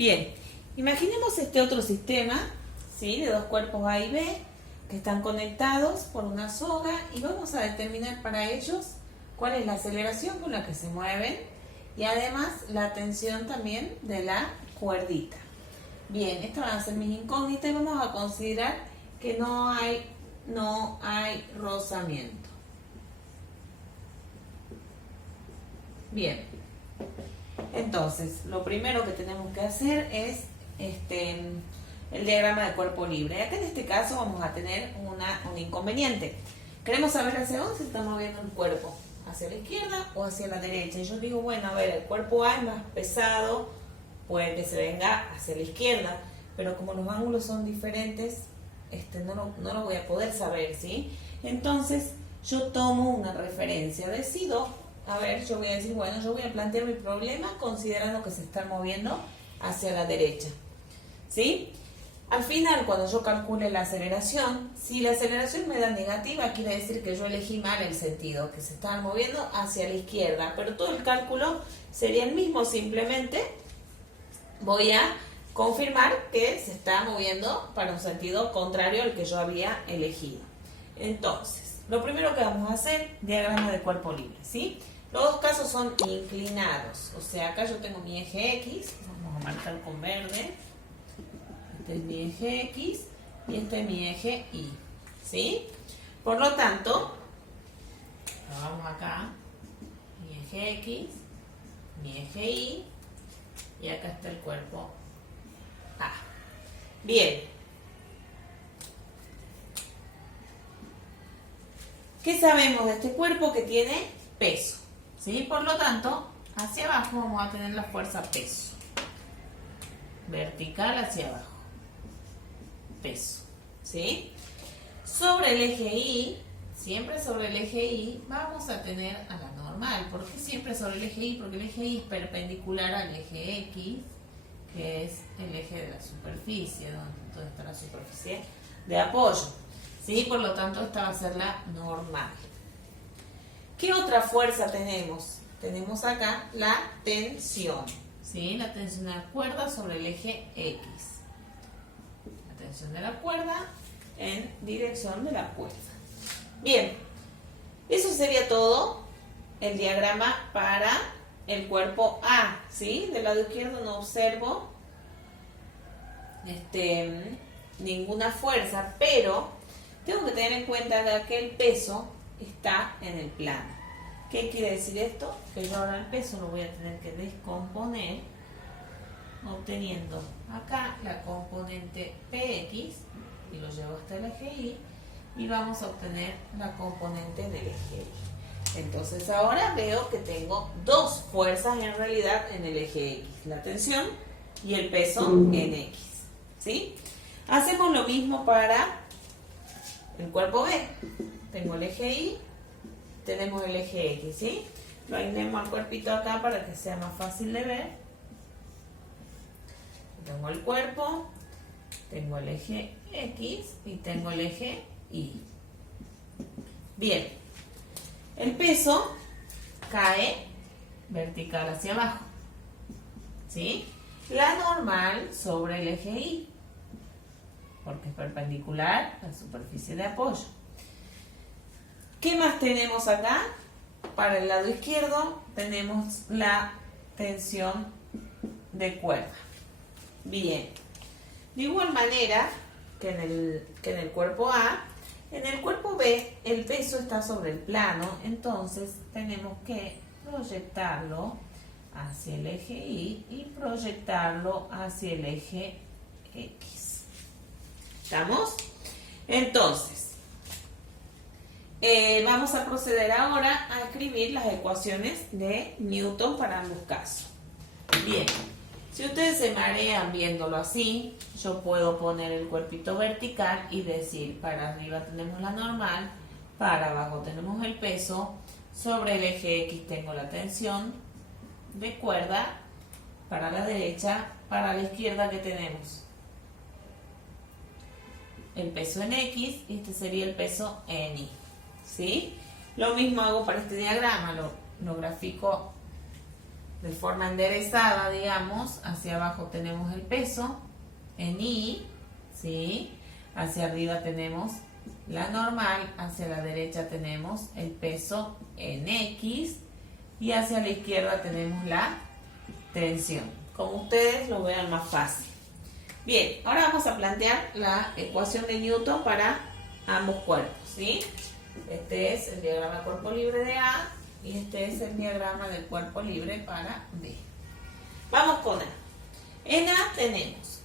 Bien, imaginemos este otro sistema, ¿sí? De dos cuerpos A y B que están conectados por una soga y vamos a determinar para ellos cuál es la aceleración con la que se mueven y además la tensión también de la cuerdita. Bien, estas van a ser mis incógnitas y vamos a considerar que no hay rozamiento. Bien, entonces lo primero que tenemos que hacer es el diagrama de cuerpo libre. Acá en este caso vamos a tener un inconveniente. Queremos saber hacia dónde se está moviendo el cuerpo, hacia la izquierda o hacia la derecha. Y yo digo, bueno, a ver, el cuerpo A es más pesado, puede que se venga hacia la izquierda, pero como los ángulos son diferentes, no lo voy a poder saber, ¿sí? Entonces yo tomo una referencia, decido, a ver, yo voy a decir, bueno, yo voy a plantear mi problema considerando que se está moviendo hacia la derecha, ¿sí? Al final, cuando yo calcule la aceleración, si la aceleración me da negativa, quiere decir que yo elegí mal el sentido, que se estaba moviendo hacia la izquierda, pero todo el cálculo sería el mismo, simplemente voy a confirmar que se está moviendo para un sentido contrario al que yo había elegido. Entonces, lo primero que vamos a hacer, diagrama de cuerpo libre, ¿sí? Los dos casos son inclinados, o sea, acá yo tengo mi eje X, vamos a marcar con verde. Este es mi eje X y este es mi eje Y, ¿sí? Por lo tanto, vamos acá, mi eje X, mi eje Y, y acá está el cuerpo A. Bien. ¿Qué sabemos de este cuerpo? Que tiene peso, ¿sí? Por lo tanto, hacia abajo vamos a tener la fuerza peso. Vertical hacia abajo. Peso, ¿sí? Sobre el eje Y, siempre sobre el eje Y, vamos a tener a la normal. ¿Por qué siempre sobre el eje Y? Porque el eje Y es perpendicular al eje X, que es el eje de la superficie, donde está la superficie de apoyo, ¿sí? Por lo tanto, esta va a ser la normal. ¿Qué otra fuerza tenemos? Tenemos acá la tensión, ¿sí? La tensión de la cuerda sobre el eje X. De la cuerda en dirección de la cuerda. Bien, eso sería todo el diagrama para el cuerpo A, ¿sí? Del lado izquierdo no observo ninguna fuerza, pero tengo que tener en cuenta que el peso está en el plano. ¿Qué quiere decir esto? Que yo ahora el peso lo voy a tener que descomponer obteniendo acá la componente PX y lo llevo hasta el eje Y y vamos a obtener la componente del eje Y. Entonces ahora veo que tengo dos fuerzas en realidad en el eje X, la tensión y el peso en X, ¿sí? Hacemos lo mismo para el cuerpo B. Tengo el eje Y, tenemos el eje X, ¿sí? Lo alineamos al cuerpito acá para que sea más fácil de ver. Tengo el cuerpo, tengo el eje X y tengo el eje Y. Bien, el peso cae vertical hacia abajo, ¿sí? La normal sobre el eje Y, porque es perpendicular a la superficie de apoyo. ¿Qué más tenemos acá? Para el lado izquierdo tenemos la tensión de cuerda. Bien, de igual manera que en el cuerpo A, en el cuerpo B el peso está sobre el plano, entonces tenemos que proyectarlo hacia el eje Y y proyectarlo hacia el eje X. ¿Estamos? Entonces, vamos a proceder ahora a escribir las ecuaciones de Newton para ambos casos. Bien. Si ustedes se marean viéndolo así, yo puedo poner el cuerpito vertical y decir, para arriba tenemos la normal, para abajo tenemos el peso, sobre el eje X tengo la tensión de cuerda, para la derecha, para la izquierda, ¿qué tenemos? El peso en X y este sería el peso en Y, ¿sí? Lo mismo hago para este diagrama, lo grafico de forma enderezada, digamos. Hacia abajo tenemos el peso en Y, ¿sí? Hacia arriba tenemos la normal, hacia la derecha tenemos el peso en X y hacia la izquierda tenemos la tensión. Como ustedes lo vean más fácil. Bien, ahora vamos a plantear la ecuación de Newton para ambos cuerpos, ¿sí? Este es el diagrama de cuerpo libre de A y este es el diagrama del cuerpo libre para B. Vamos con A. En A tenemos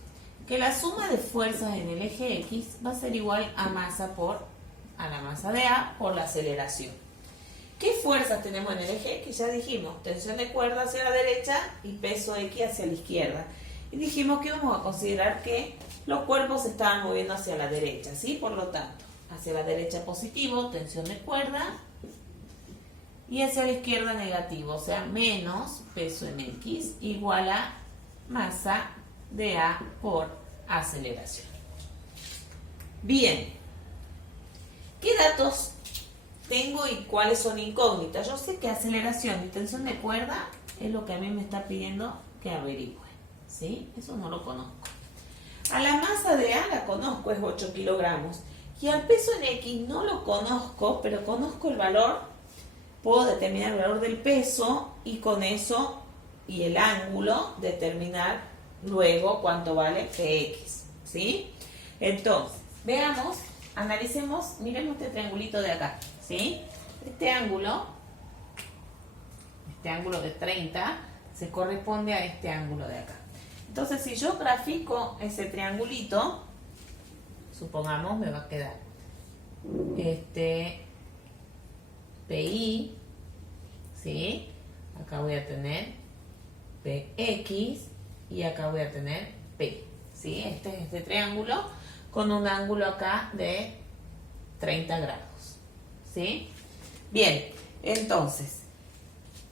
que la suma de fuerzas en el eje X va a ser igual a la masa de A por la aceleración. ¿Qué fuerzas tenemos en el eje X? Ya dijimos, tensión de cuerda hacia la derecha y peso X hacia la izquierda. Y dijimos que íbamos a considerar que los cuerpos se estaban moviendo hacia la derecha, ¿sí? Por lo tanto, hacia la derecha positivo, tensión de cuerda, y hacia la izquierda negativo, o sea, menos peso en X igual a masa de A por aceleración. Bien, ¿qué datos tengo y cuáles son incógnitas? Yo sé que aceleración y tensión de cuerda es lo que a mí me está pidiendo que averigüe, ¿sí? Eso no lo conozco. A la masa de A la conozco, es 8 kilogramos. Y al peso en X no lo conozco, pero conozco el valor. Puedo determinar el valor del peso y con eso y el ángulo determinar luego cuánto vale Px, ¿sí? Entonces, veamos, analicemos, miremos este triangulito de acá, ¿sí? Este ángulo de 30 se corresponde a este ángulo de acá. Entonces, si yo grafico ese triangulito, supongamos me va a quedar PI, ¿sí? Acá voy a tener PX y acá voy a tener P, ¿sí? Este es este triángulo con un ángulo acá de 30 grados, ¿sí? Bien, entonces,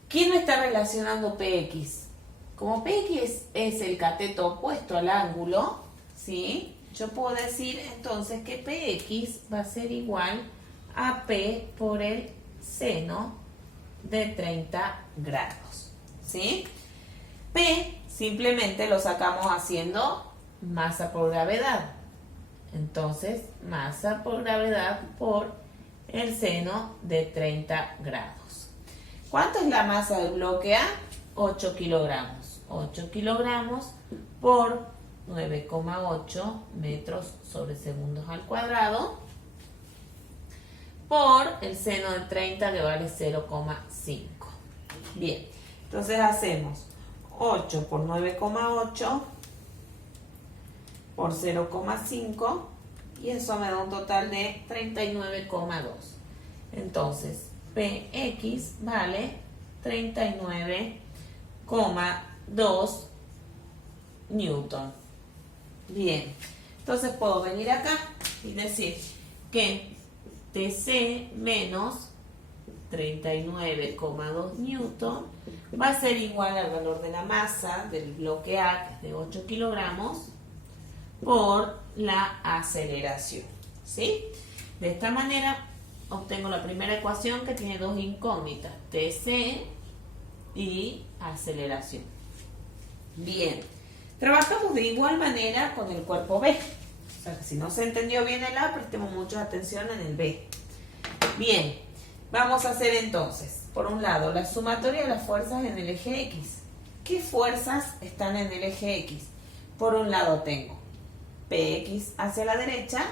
¿quién me está relacionando PX? Como PX es el cateto opuesto al ángulo, ¿sí? Yo puedo decir entonces que PX va a ser igual a P por el seno de 30 grados, ¿sí? P simplemente lo sacamos haciendo masa por gravedad. Entonces, masa por gravedad por el seno de 30 grados. ¿Cuánto es la masa del bloque A? 8 kilogramos. 8 kilogramos por 9,8 metros sobre segundos al cuadrado por el seno de 30 que vale 0,5. Bien, entonces hacemos 8 por 9,8 por 0,5 y eso me da un total de 39,2. Entonces, Px vale 39,2 Newton. Bien, entonces puedo venir acá y decir que TC menos 39,2 Newton va a ser igual al valor de la masa del bloque A, que es de 8 kilogramos, por la aceleración, ¿sí? De esta manera obtengo la primera ecuación que tiene dos incógnitas, TC y aceleración. Bien, trabajamos de igual manera con el cuerpo B. O sea, que si no se entendió bien el A, prestemos mucha atención en el B. Bien, vamos a hacer entonces, por un lado, la sumatoria de las fuerzas en el eje X. ¿Qué fuerzas están en el eje X? Por un lado tengo Px hacia la derecha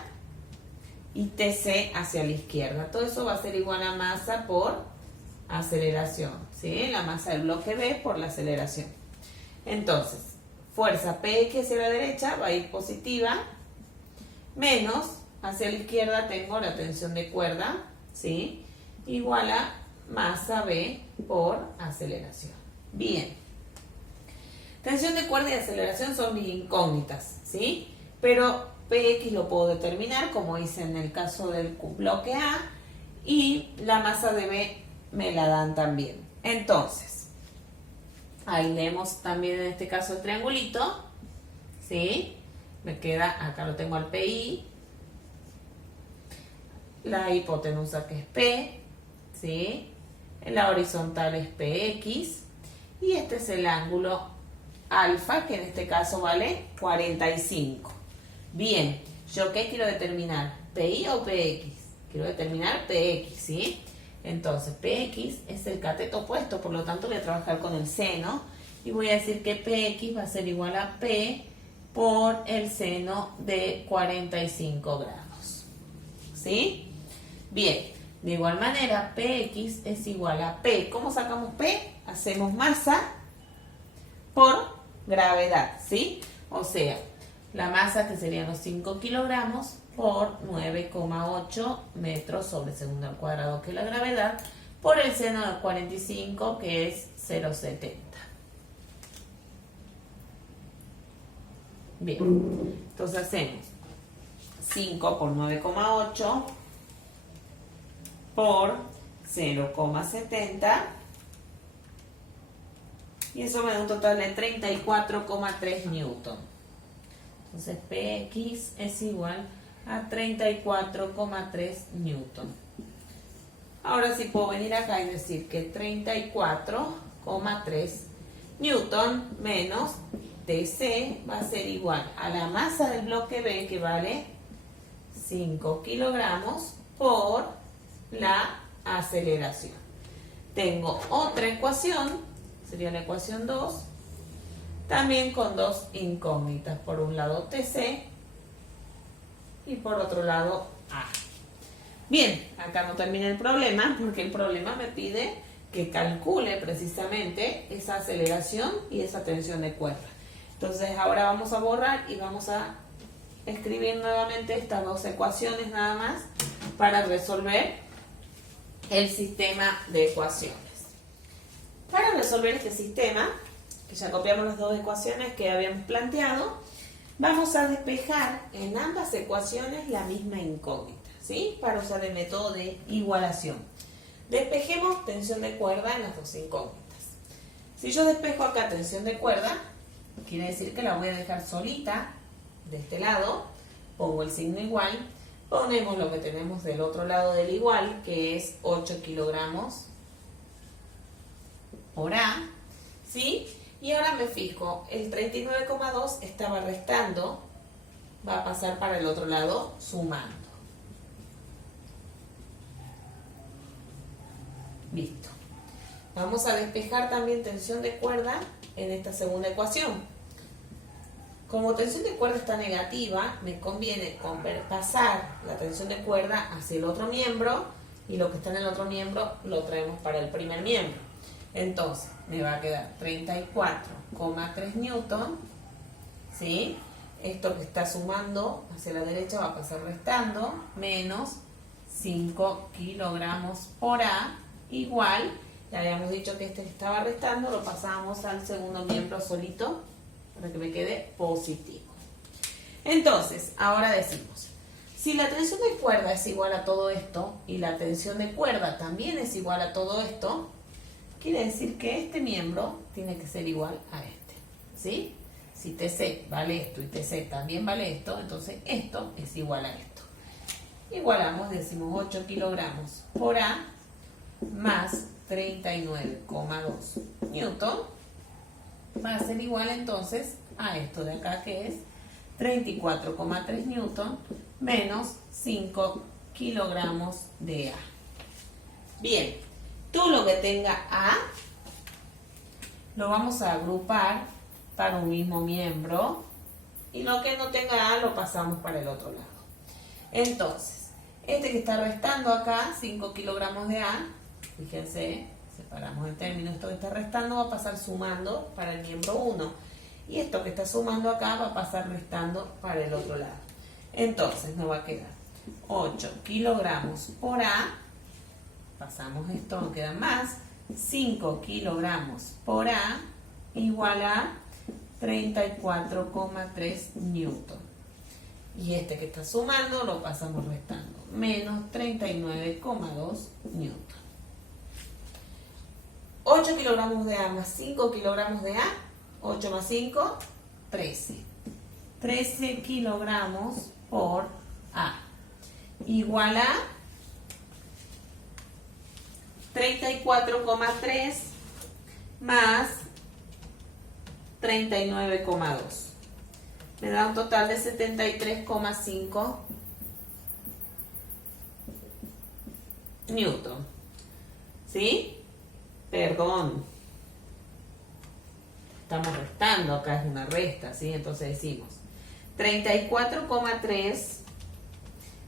y Tc hacia la izquierda. Todo eso va a ser igual a masa por aceleración, ¿sí? La masa del bloque B por la aceleración. Entonces, fuerza Px hacia la derecha va a ir positiva, menos hacia la izquierda tengo la tensión de cuerda, ¿sí? Igual a masa B por aceleración. Bien. Tensión de cuerda y aceleración son mis incógnitas, ¿sí? Pero Px lo puedo determinar, como hice en el caso del bloque A, y la masa de B me la dan también. Entonces, ahí leemos también en este caso el triangulito, ¿sí? Me queda, acá lo tengo al PI, la hipotenusa que es P, ¿sí? La horizontal es Px, y este es el ángulo alfa, que en este caso vale 45. Bien, ¿yo qué quiero determinar? ¿PI o PX? Quiero determinar PX, ¿sí? Entonces, PX es el cateto opuesto, por lo tanto voy a trabajar con el seno y voy a decir que PX va a ser igual a P por el seno de 45 grados, ¿sí? Bien, de igual manera, PX es igual a P. ¿Cómo sacamos P? Hacemos masa por gravedad, ¿sí? O sea, la masa, que serían los 5 kilogramos, por 9,8 metros sobre segundo al cuadrado, que es la gravedad, por el seno de 45, que es 0,70. Bien, entonces hacemos 5 por 9,8 por 0,70 y eso me da un total de 34,3 newton. Entonces PX es igual a 34,3 newton. Ahora sí puedo venir acá y decir que 34,3 newton menos TC va a ser igual a la masa del bloque B, que vale 5 kilogramos, por la aceleración. Tengo otra ecuación, sería la ecuación 2, también con dos incógnitas. Por un lado TC y por otro lado A. Bien, acá no termina el problema, porque el problema me pide que calcule precisamente esa aceleración y esa tensión de cuerda. Entonces ahora vamos a borrar y vamos a escribir nuevamente estas dos ecuaciones nada más para resolver el sistema de ecuaciones. Para resolver este sistema, que ya copiamos las dos ecuaciones que habíamos planteado, vamos a despejar en ambas ecuaciones la misma incógnita, ¿sí? Para usar el método de igualación. Despejemos tensión de cuerda en las dos incógnitas. Si yo despejo acá tensión de cuerda, quiere decir que la voy a dejar solita de este lado, pongo el signo igual, ponemos lo que tenemos del otro lado del igual, que es 8 kilogramos por A, ¿sí? Y ahora me fijo, el 39,2 estaba restando, va a pasar para el otro lado sumando. Listo. Vamos a despejar también tensión de cuerda en esta segunda ecuación. Como tensión de cuerda está negativa, me conviene pasar la tensión de cuerda hacia el otro miembro, y lo que está en el otro miembro lo traemos para el primer miembro. Entonces, me va a quedar 34,3 newton, ¿sí? Esto que está sumando hacia la derecha va a pasar restando, menos 5 kilogramos por A, igual, ya habíamos dicho que este que estaba restando lo pasamos al segundo miembro solito, para que me quede positivo. Entonces, ahora decimos, si la tensión de cuerda es igual a todo esto, y la tensión de cuerda también es igual a todo esto, quiere decir que este miembro tiene que ser igual a este, ¿sí? Si TC vale esto y TC también vale esto, entonces esto es igual a esto. Igualamos, decimos 8 kilogramos por A más 39,2 newton va a ser igual entonces a esto de acá, que es 34,3 newton menos 5 kilogramos de A. Bien, todo lo que tenga A lo vamos a agrupar para un mismo miembro, y lo que no tenga A lo pasamos para el otro lado. Entonces, este que está restando acá, 5 kilogramos de A, fíjense, separamos el término, esto que está restando va a pasar sumando para el miembro 1, y esto que está sumando acá va a pasar restando para el otro lado. Entonces nos va a quedar 8 kilogramos por A, pasamos esto, nos queda más 5 kilogramos por A, igual a 34,3 newton. Y este que está sumando lo pasamos restando, menos 39,2 newton. 8 kilogramos de A más 5 kilogramos de A, 8 más 5, 13. 13 kilogramos por A, igual a 34,3 más 39,2. Me da un total de 73,5 newton. ¿Sí? Perdón. Estamos restando, acá es una resta, ¿sí? Entonces decimos 34,3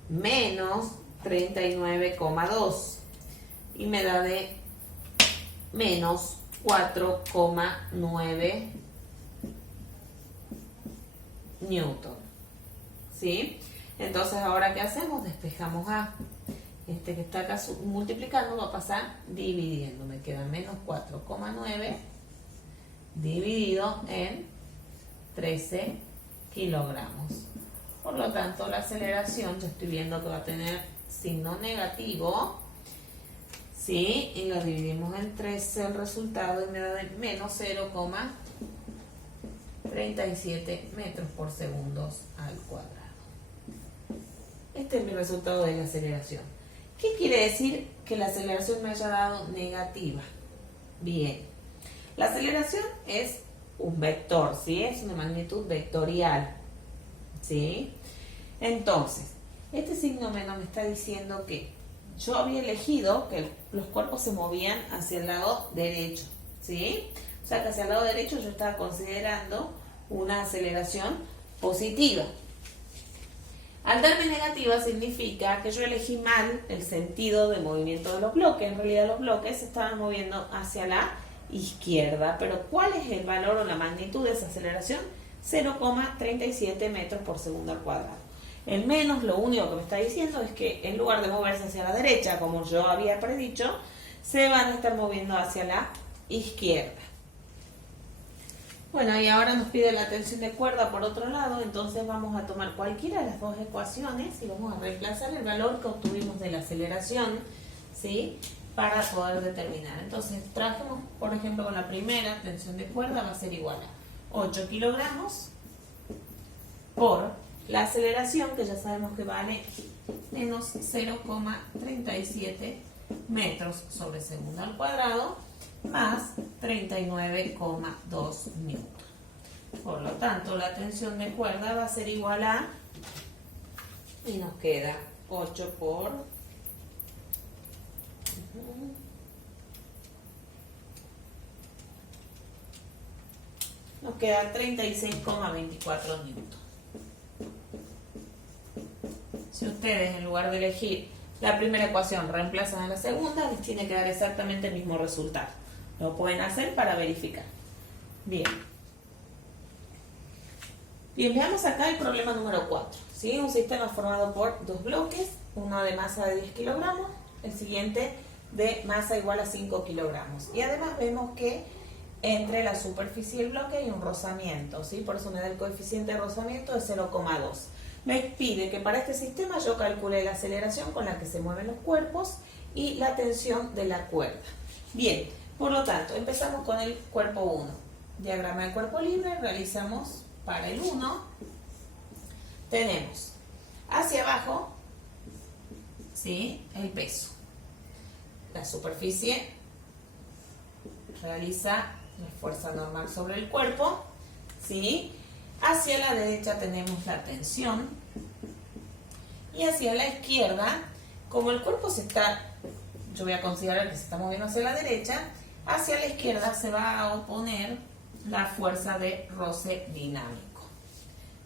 menos 39,2 y me da de menos 4,9 newton, ¿sí? Entonces ahora ¿qué hacemos? Despejamos A. Este que está acá multiplicando va a pasar dividiendo. Me queda menos 4,9 dividido en 13 kilogramos. Por lo tanto, la aceleración, yo estoy viendo que va a tener signo negativo, ¿sí? Y lo dividimos en 13 el resultado y me da de menos 0,37 metros por segundo al cuadrado. Este es mi resultado de la aceleración. ¿Qué quiere decir que la aceleración me haya dado negativa? Bien, la aceleración es un vector, ¿sí? Es una magnitud vectorial, ¿sí? Entonces, este signo menos me está diciendo que yo había elegido que los cuerpos se movían hacia el lado derecho, ¿sí? O sea que hacia el lado derecho yo estaba considerando una aceleración positiva. Al darme negativa significa que yo elegí mal el sentido de movimiento de los bloques. En realidad los bloques se estaban moviendo hacia la izquierda. Pero ¿cuál es el valor o la magnitud de esa aceleración? 0,37 metros por segundo al cuadrado. El menos lo único que me está diciendo es que en lugar de moverse hacia la derecha, como yo había predicho, se van a estar moviendo hacia la izquierda. Bueno, y ahora nos pide la tensión de cuerda por otro lado, entonces vamos a tomar cualquiera de las dos ecuaciones y vamos a reemplazar el valor que obtuvimos de la aceleración, ¿sí? Para poder determinar. Entonces, trabajemos, por ejemplo, con la primera, tensión de cuerda va a ser igual a 8 kilogramos por la aceleración, que ya sabemos que vale menos 0,37 metros sobre segundo al cuadrado, más 39,2 newton. Por lo tanto, la tensión de cuerda va a ser igual a, y nos queda 8 por nos queda 36,24 newton. Si ustedes en lugar de elegir la primera ecuación reemplazan a la segunda, les tiene que dar exactamente el mismo resultado. Lo pueden hacer para verificar. Bien. Bien, veamos acá el problema número 4. ¿Sí? Un sistema formado por dos bloques, uno de masa de 10 kilogramos, el siguiente de masa igual a 5 kilogramos. Y además vemos que entre la superficie y el bloque hay un rozamiento, ¿sí? Por eso me da el coeficiente de rozamiento de 0,2. Me pide que para este sistema yo calcule la aceleración con la que se mueven los cuerpos y la tensión de la cuerda. Bien, por lo tanto, empezamos con el cuerpo 1. Diagrama de cuerpo libre, realizamos para el 1. Tenemos hacia abajo, ¿sí? El peso. La superficie realiza la fuerza normal sobre el cuerpo, ¿sí? Hacia la derecha tenemos la tensión y hacia la izquierda, como el cuerpo yo voy a considerar que se está moviendo hacia la derecha, hacia la izquierda se va a oponer la fuerza de roce dinámico.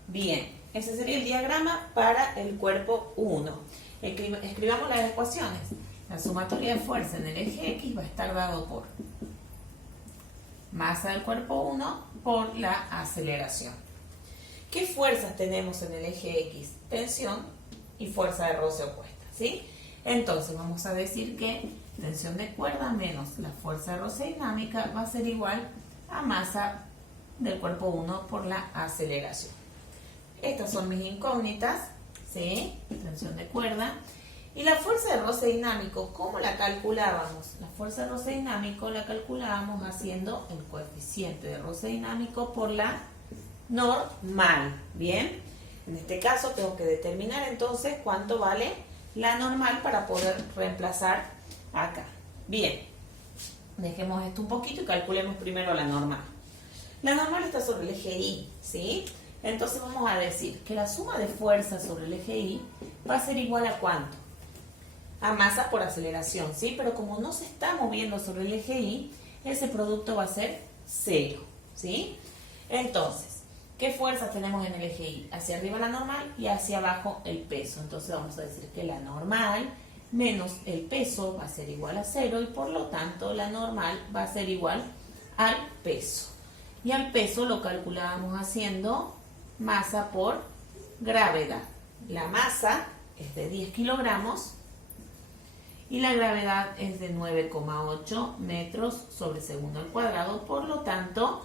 Bien, ese sería el diagrama para el cuerpo 1. Escribamos las ecuaciones. La sumatoria de fuerza en el eje X va a estar dado por masa del cuerpo 1 por la aceleración. ¿Qué fuerzas tenemos en el eje X? Tensión y fuerza de roce opuesta, ¿sí? Entonces vamos a decir que tensión de cuerda menos la fuerza de roce dinámica va a ser igual a masa del cuerpo 1 por la aceleración. Estas son mis incógnitas, ¿sí? Tensión de cuerda. Y la fuerza de roce dinámico, ¿cómo la calculábamos? La fuerza de roce dinámico la calculábamos haciendo el coeficiente de roce dinámico por la normal, ¿bien? En este caso tengo que determinar entonces cuánto vale la normal para poder reemplazar acá. Bien, dejemos esto un poquito y calculemos primero la normal. La normal está sobre el eje Y, ¿sí? Entonces vamos a decir que la suma de fuerza sobre el eje Y va a ser igual a ¿cuánto? A masa por aceleración, ¿sí? Pero como no se está moviendo sobre el eje Y, ese producto va a ser 0, ¿sí? Entonces, ¿qué fuerzas tenemos en el eje Y? Hacia arriba la normal y hacia abajo el peso. Entonces vamos a decir que la normal menos el peso va a ser igual a 0 y por lo tanto la normal va a ser igual al peso. Y al peso lo calculábamos haciendo masa por gravedad. La masa es de 10 kilogramos y la gravedad es de 9,8 metros sobre segundo al cuadrado. Por lo tanto,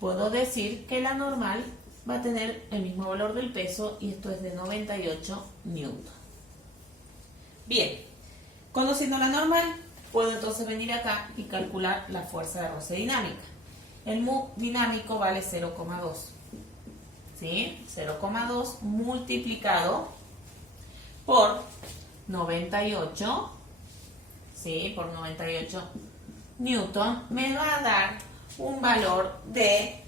puedo decir que la normal va a tener el mismo valor del peso y esto es de 98 newton. Bien, conociendo la normal, puedo entonces venir acá y calcular la fuerza de roce dinámica. El mu dinámico vale 0,2. ¿Sí? 0,2 multiplicado por 98, ¿sí? Por 98 newton, me va a dar un valor de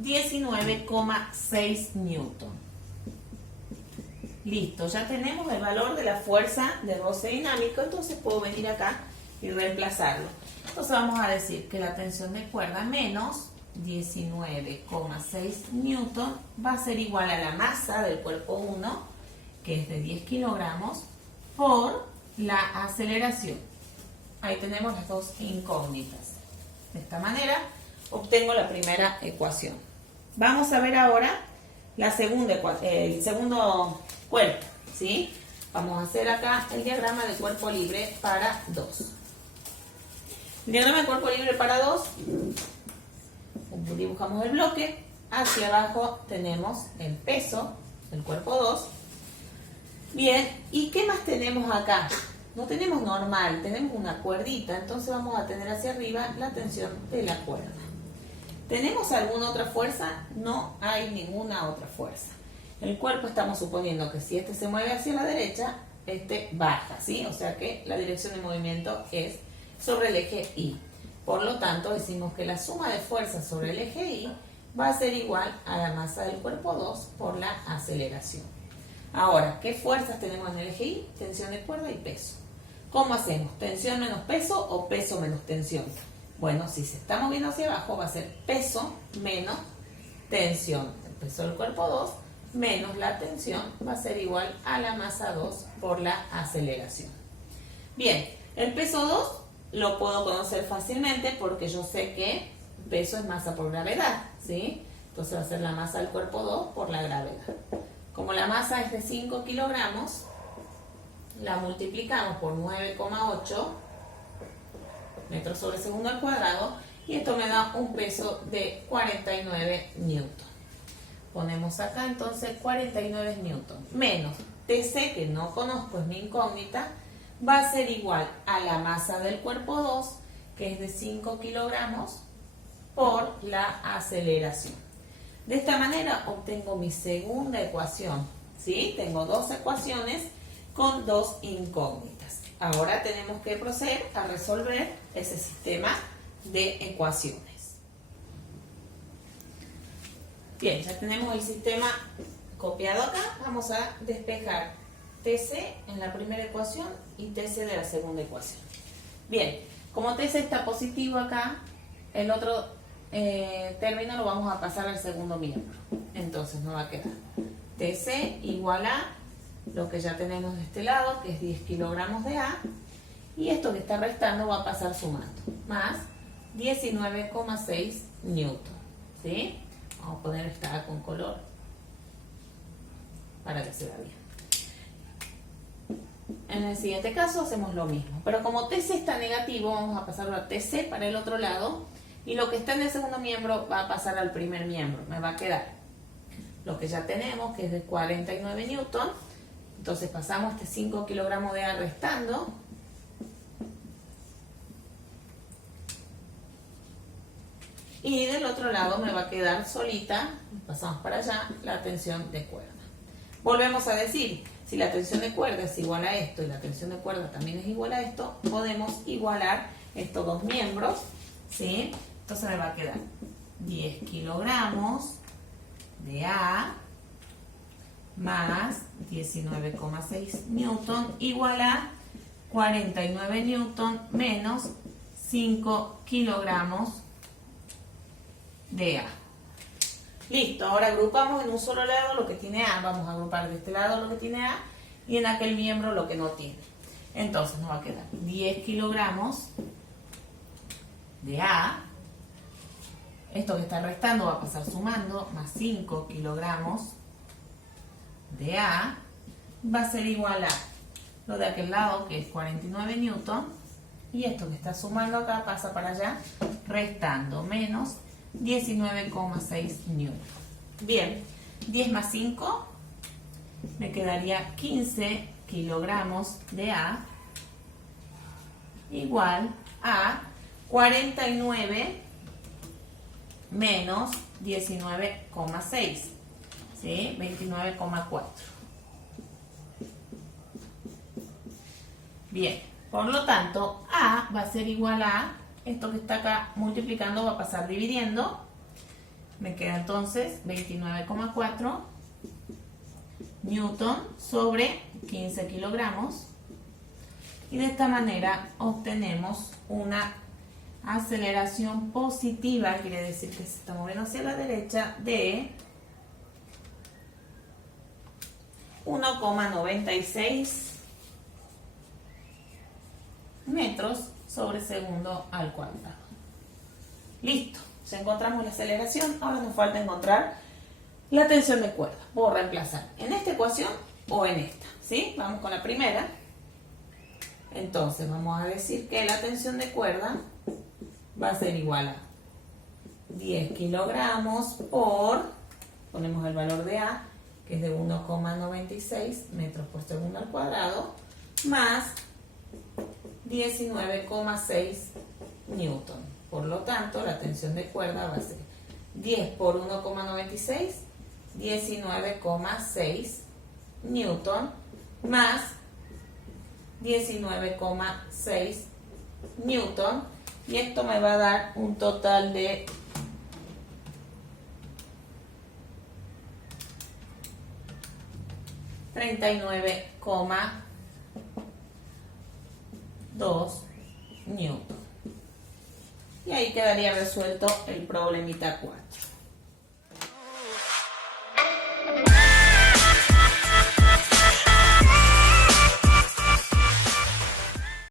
19,6 newton. Listo, ya tenemos el valor de la fuerza de roce dinámico, entonces puedo venir acá y reemplazarlo. Entonces vamos a decir que la tensión de cuerda menos 19,6 newton va a ser igual a la masa del cuerpo 1, que es de 10 kilogramos, por la aceleración. Ahí tenemos las dos incógnitas. De esta manera obtengo la primera ecuación. Vamos a ver ahora el segundo cuerpo, ¿sí? Vamos a hacer acá el diagrama de cuerpo libre para 2. El diagrama de cuerpo libre para 2, dibujamos el bloque, hacia abajo tenemos el peso del cuerpo 2. Bien, ¿y qué más tenemos acá? No tenemos normal, tenemos una cuerdita, entonces vamos a tener hacia arriba la tensión de la cuerda. ¿Tenemos alguna otra fuerza? No hay ninguna otra fuerza. El cuerpo estamos suponiendo que si este se mueve hacia la derecha, este baja, ¿sí? O sea que la dirección de movimiento es sobre el eje Y. Por lo tanto, decimos que la suma de fuerzas sobre el eje Y va a ser igual a la masa del cuerpo 2 por la aceleración. Ahora, ¿qué fuerzas tenemos en el eje Y? Tensión de cuerda y peso. ¿Cómo hacemos? ¿Tensión menos peso o peso menos tensión? Bueno, si se está moviendo hacia abajo va a ser peso menos tensión. El peso del cuerpo 2 menos la tensión va a ser igual a la masa 2 por la aceleración. Bien, el peso 2 lo puedo conocer fácilmente porque yo sé que peso es masa por gravedad, ¿sí? Entonces va a ser la masa del cuerpo 2 por la gravedad. Como la masa es de 5 kilogramos, la multiplicamos por 9,8 metros sobre segundo al cuadrado y esto me da un peso de 49 newton. Ponemos acá entonces 49 newton menos TC, que no conozco, es mi incógnita, va a ser igual a la masa del cuerpo 2, que es de 5 kilogramos, por la aceleración. De esta manera obtengo mi segunda ecuación, ¿sí? Tengo dos ecuaciones con dos incógnitas. Ahora tenemos que proceder a resolver ese sistema de ecuaciones. Bien, ya tenemos el sistema copiado acá. Vamos a despejar TC en la primera ecuación y TC de la segunda ecuación. Bien, como TC está positivo acá, el otro término lo vamos a pasar al segundo miembro. Entonces nos va a quedar TC igual a lo que ya tenemos de este lado, que es 10 kilogramos de A, y esto que está restando va a pasar sumando, más 19,6 newton, ¿sí? Vamos a poner esta A con color para que se vea bien. En el siguiente caso hacemos lo mismo, pero como TC está negativo, vamos a pasarlo a TC para el otro lado, y lo que está en el segundo miembro va a pasar al primer miembro. Me va a quedar lo que ya tenemos, que es de 49 newton. Entonces pasamos este 5 kilogramos de A restando. Y del otro lado me va a quedar solita, pasamos para allá, la tensión de cuerda. Volvemos a decir, si la tensión de cuerda es igual a esto y la tensión de cuerda también es igual a esto, podemos igualar estos dos miembros, ¿sí? Entonces me va a quedar 10 kilogramos de A más 19,6 newton igual a 49 newton menos 5 kilogramos de A. Listo, ahora agrupamos en un solo lado lo que tiene A. Vamos a agrupar de este lado lo que tiene A y en aquel miembro lo que no tiene. Entonces nos va a quedar 10 kilogramos de A. Esto que está restando va a pasar sumando, más 5 kilogramos de A. Va a ser igual a lo de aquel lado, que es 49 newton. Y esto que está sumando acá pasa para allá, restando, menos 19,6 newton. Bien, 10 más 5, me quedaría 15 kilogramos de A, igual a 49 menos 19,6, ¿sí? 29,4. Bien, por lo tanto, A va a ser igual a, esto que está acá multiplicando va a pasar dividiendo, me queda entonces 29,4 newton sobre 15 kilogramos, y de esta manera obtenemos una aceleración positiva, quiere decir que se está moviendo hacia la derecha, de 1,96 metros sobre segundo al cuadrado. Listo, ya encontramos la aceleración, ahora nos falta encontrar la tensión de cuerda. Puedo reemplazar en esta ecuación o en esta, ¿sí? Vamos con la primera. Entonces vamos a decir que la tensión de cuerda va a ser igual a 10 kilogramos por, ponemos el valor de A, que es de 1,96 metros por segundo al cuadrado, más 19,6 newton. Por lo tanto, la tensión de cuerda va a ser 10 por 1,96, 19,6 newton, más 19,6 newton, y esto me va a dar un total de 39,2 newton. Y ahí quedaría resuelto el problemita 4.